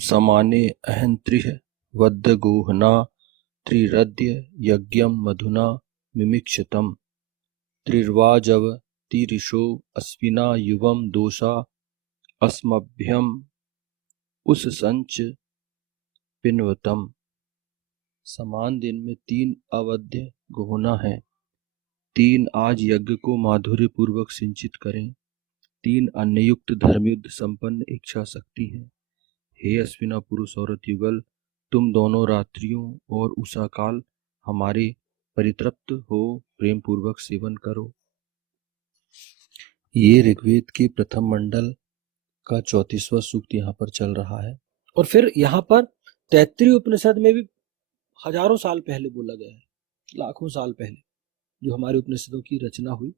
समाने अहंत्रिः वद्दगोहना त्रिरद्य यज्ञं मधुना मिमिक्षतम् त्रिर्वाजव तिरिशो अश्विना युवं दोषा अस्मभ्यम उस संच पिन्वतम। समान दिन में 3 अवध्य गोहना है। 3 आज यज्ञ को माधुर्य पूर्वक सिंचित करें। 3 अन्ययुक्त धर्मयुद्ध संपन्न इच्छा शक्ति है। हे अश्विना पुरुष औरत युगल, तुम दोनों रात्रियों और उषा काल हमारे परितृप्त हो प्रेम पूर्वक सेवन करो। ये ऋग्वेद के प्रथम मंडल का 34वां सूक्त यहाँ पर चल रहा है। और फिर यहाँ पर तैत्तिरीय उपनिषद में भी हजारों साल पहले बोला गया है, लाखों साल पहले जो हमारे उपनिषदों की रचना हुई,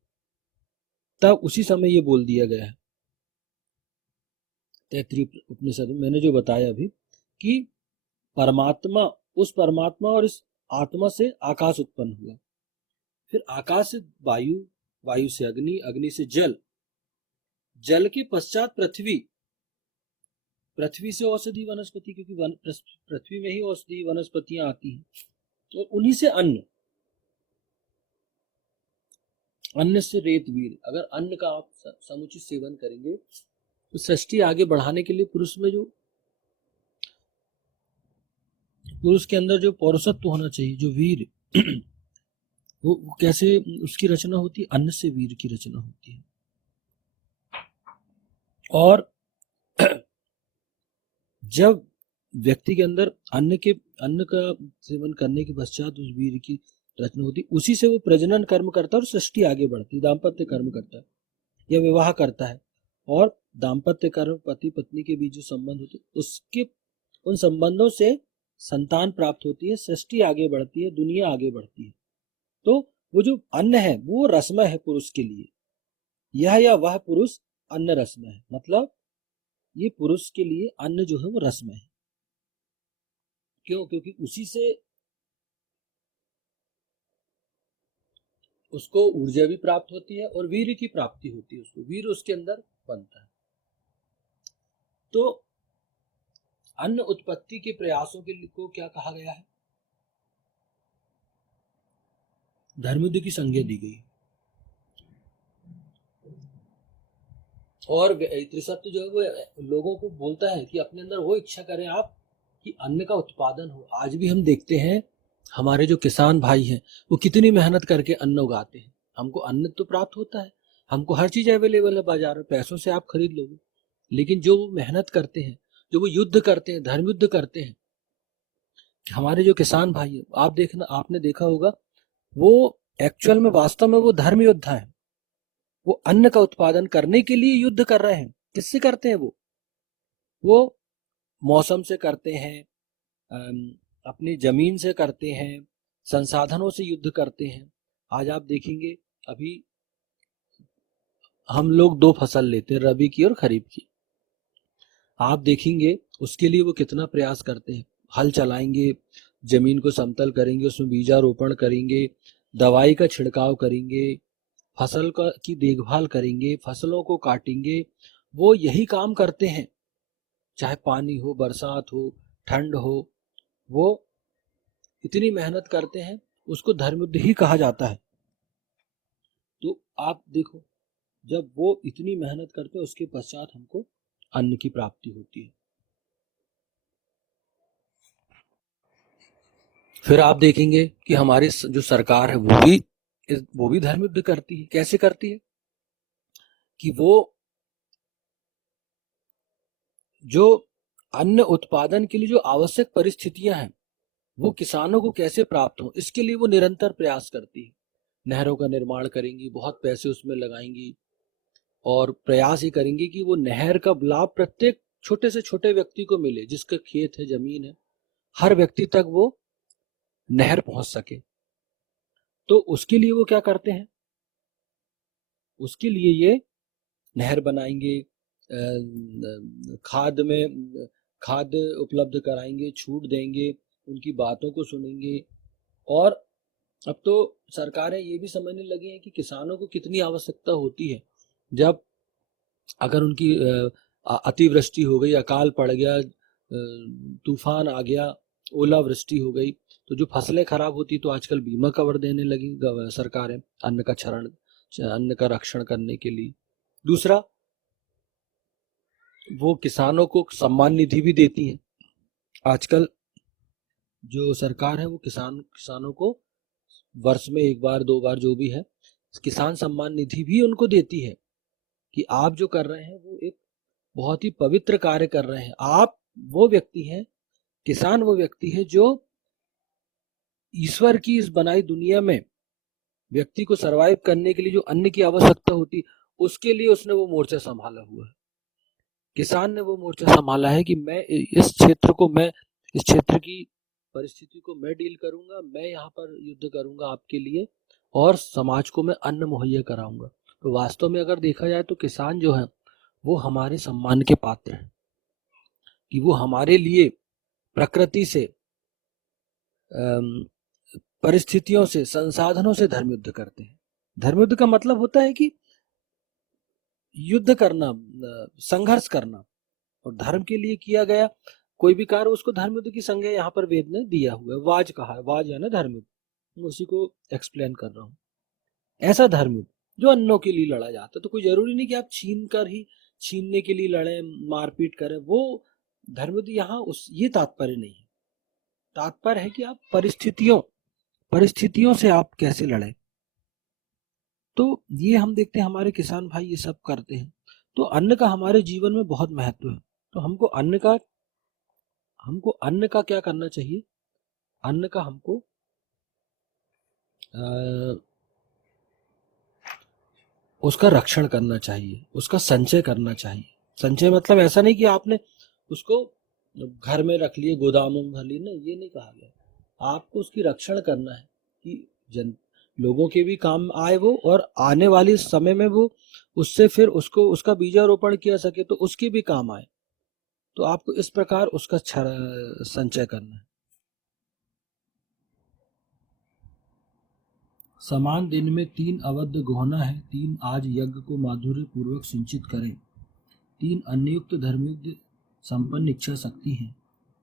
तब उसी समय ये बोल दिया गया है तैत्तिरीय उपनिषद में। मैंने जो बताया अभी कि परमात्मा, उस परमात्मा और इस आत्मा से आकाश उत्पन्न हुआ, फिर आकाश से वायु, वायु से अग्नि, अग्नि से जल, जल के पश्चात पृथ्वी, पृथ्वी से औषधि वनस्पति, क्योंकि पृथ्वी में ही औषधि वनस्पतियां आती हैं, तो उन्हीं से अन्न, अन्न से रेत वीर। अगर अन्न का आप समुचित सेवन करेंगे तो सृष्टि आगे बढ़ाने के लिए पुरुष में जो, पुरुष के अंदर जो पौरुषत्व होना चाहिए, जो वीर, वो कैसे उसकी रचना होती है? अन्न से वीर की रचना होती है। और जब व्यक्ति के अंदर अन्न का सेवन करने के पश्चात उस वीर की रचना होती, उसी से वो प्रजनन कर्म करता है और सृष्टि आगे बढ़ती है, दाम्पत्य कर्म करता है या विवाह करता है। और दाम्पत्य कर्म, पति पत्नी के बीच जो संबंध होते हैं, उसके उन संबंधों से संतान प्राप्त होती है, सृष्टि आगे बढ़ती है, दुनिया आगे बढ़ती है। तो वो जो अन्न है वो रसमय है पुरुष के लिए। यह या वह पुरुष अन्न रसमय है, मतलब ये पुरुष के लिए अन्न जो है वो रसमय है। क्यों? क्योंकि उसी से उसको ऊर्जा भी प्राप्त होती है और वीर की प्राप्ति होती है, उसको वीर उसके अंदर बनता है। तो अन्न उत्पत्ति के प्रयासों के लिए को क्या कहा गया है? धर्मयुद्ध की संज्ञा दी गई। और त्रिसत्य जो है वो लोगों को बोलता है कि अपने अंदर वो इच्छा करें आप कि अन्न का उत्पादन हो। आज भी हम देखते हैं हमारे जो किसान भाई हैं वो कितनी मेहनत करके अन्न उगाते हैं। हमको अन्न तो प्राप्त होता है, हमको हर चीज अवेलेबल है बाजार में, पैसों से आप खरीद लोगे, लेकिन जो वो मेहनत करते हैं, जो वो युद्ध करते हैं, धर्म युद्ध करते हैं, हमारे जो किसान भाई है, आप देखना, आपने देखा होगा, वो एक्चुअल में वास्तव में वो धर्म योद्धा है। वो अन्न का उत्पादन करने के लिए युद्ध कर रहे हैं। किससे करते हैं? वो मौसम से करते हैं, अपनी जमीन से करते हैं, संसाधनों से युद्ध करते हैं। आज आप देखेंगे, अभी हम लोग 2 फसल लेते हैं, रबी की और खरीफ की। आप देखेंगे उसके लिए वो कितना प्रयास करते हैं। हल चलाएंगे, जमीन को समतल करेंगे, उसमें बीजारोपण करेंगे, दवाई का छिड़काव करेंगे, फसल की देखभाल करेंगे, फसलों को काटेंगे। वो यही काम करते हैं, चाहे पानी हो, बरसात हो, ठंड हो, वो इतनी मेहनत करते हैं, उसको धर्मयुद्ध ही कहा जाता है। तो आप देखो, जब वो इतनी मेहनत करते हैं उसके पश्चात हमको अन्न की प्राप्ति होती है। फिर आप देखेंगे कि हमारी जो सरकार है वो भी धर्मयुद्ध करती है। कैसे करती है? कि वो जो अन्न उत्पादन के लिए जो आवश्यक परिस्थितियां हैं वो किसानों को कैसे प्राप्त हो, इसके लिए वो निरंतर प्रयास करती है। नहरों का निर्माण करेंगी, बहुत पैसे उसमें लगाएंगी और प्रयास ही करेंगी कि वो नहर का लाभ प्रत्येक छोटे से छोटे व्यक्ति को मिले, जिसका खेत है, जमीन है, हर व्यक्ति तक वो नहर पहुंच सके। तो उसके लिए वो क्या करते हैं? उसके लिए ये नहर बनाएंगे, खाद उपलब्ध कराएंगे, छूट देंगे, उनकी बातों को सुनेंगे। और अब तो सरकारें ये भी समझने लगी हैं कि किसानों को कितनी आवश्यकता होती है। जब अगर उनकी अतिवृष्टि हो गई, अकाल पड़ गया, तूफान आ गया, ओलावृष्टि हो गई, तो जो फसलें खराब होती तो आजकल बीमा कवर देने लगी सरकारें अन्न का रक्षण करने के लिए। दूसरा, वो किसानों को सम्मान निधि भी देती है। आजकल जो सरकार है वो किसानों को वर्ष में 1 बार 2 बार जो भी है किसान सम्मान निधि भी उनको देती है कि आप जो कर रहे हैं वो एक बहुत ही पवित्र कार्य कर रहे हैं। आप वो व्यक्ति हैं, किसान वो व्यक्ति है जो ईश्वर की इस बनाई दुनिया में व्यक्ति को सरवाइव करने के लिए जो अन्न की आवश्यकता होती उसके लिए उसने वो मोर्चा संभाला हुआ है। किसान ने वो मोर्चा संभाला है कि मैं इस क्षेत्र की परिस्थिति को मैं डील करूंगा, मैं यहाँ पर युद्ध करूंगा आपके लिए और समाज को मैं अन्न मुहैया कराऊंगा। तो वास्तव में अगर देखा जाए तो किसान जो है वो हमारे सम्मान के पात्र हैं कि वो हमारे लिए प्रकृति से, परिस्थितियों से, संसाधनों से धर्म युद्ध करते हैं। धर्म युद्ध का मतलब होता है कि युद्ध करना, संघर्ष करना, और धर्म के लिए किया गया कोई भी कार्य उसको धर्म युद्ध की संज्ञा यहाँ पर वेद ने दिया हुआ है। वाज कहा है, वाज है ना धर्म युद्ध, मैं उसी को एक्सप्लेन कर रहा हूँ। ऐसा धर्म युद्ध जो अन्नों के लिए लड़ा जाता है, तो कोई जरूरी नहीं कि आप छीनने के लिए लड़े, मारपीट करें, वो धर्म युद्ध यहाँ ये तात्पर्य नहीं है। तात्पर्य है कि आप परिस्थितियों से आप कैसे लड़े। तो ये हम देखते हैं हमारे किसान भाई ये सब करते हैं। तो अन्न का हमारे जीवन में बहुत महत्व है। तो हमको अन्न का क्या करना चाहिए? अन्न का हमको उसका रक्षण करना चाहिए, उसका संचय करना चाहिए। संचय मतलब ऐसा नहीं कि आपने उसको घर में रख लिए, गोदामों में भर लिए, नहीं, ये नहीं कहा गया। आपको उसकी रक्षण करना है कि लोगों के भी काम आए वो, और आने वाले समय में वो उससे फिर उसका बीजारोपण किया सके तो उसके भी काम आए। तो आपको इस प्रकार उसका संचय करना है। समान दिन में 3 अवध गोहना है, 3 आज यज्ञ को माधुर्य पूर्वक सिंचित करें, 3 अन्ययुक्त धर्मयुक्त संपन्न इच्छा शक्ति है।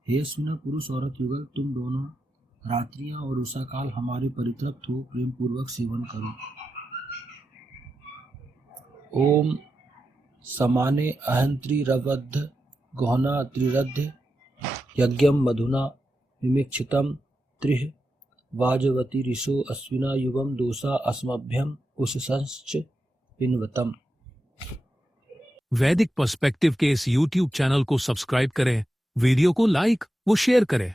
हे सुना पुरुष औरत युगल, तुम दोनों रात्रियां और उषा काल हमारे परितृप्त हो प्रेम पूर्वक सेवन करो। ओम समाने अहंत्री रवद्ध गोहना त्रिरध्य यज्ञम मधुना विमिक्षितम त्रिह वाजवती ऋषो अश्विना युगम दोषा अस्मभ्यम उषसंश्च पिन्वतम। वैदिक पर्सपेक्टिव के इस YouTube चैनल को सब्सक्राइब करें, वीडियो को लाइक व शेयर करें।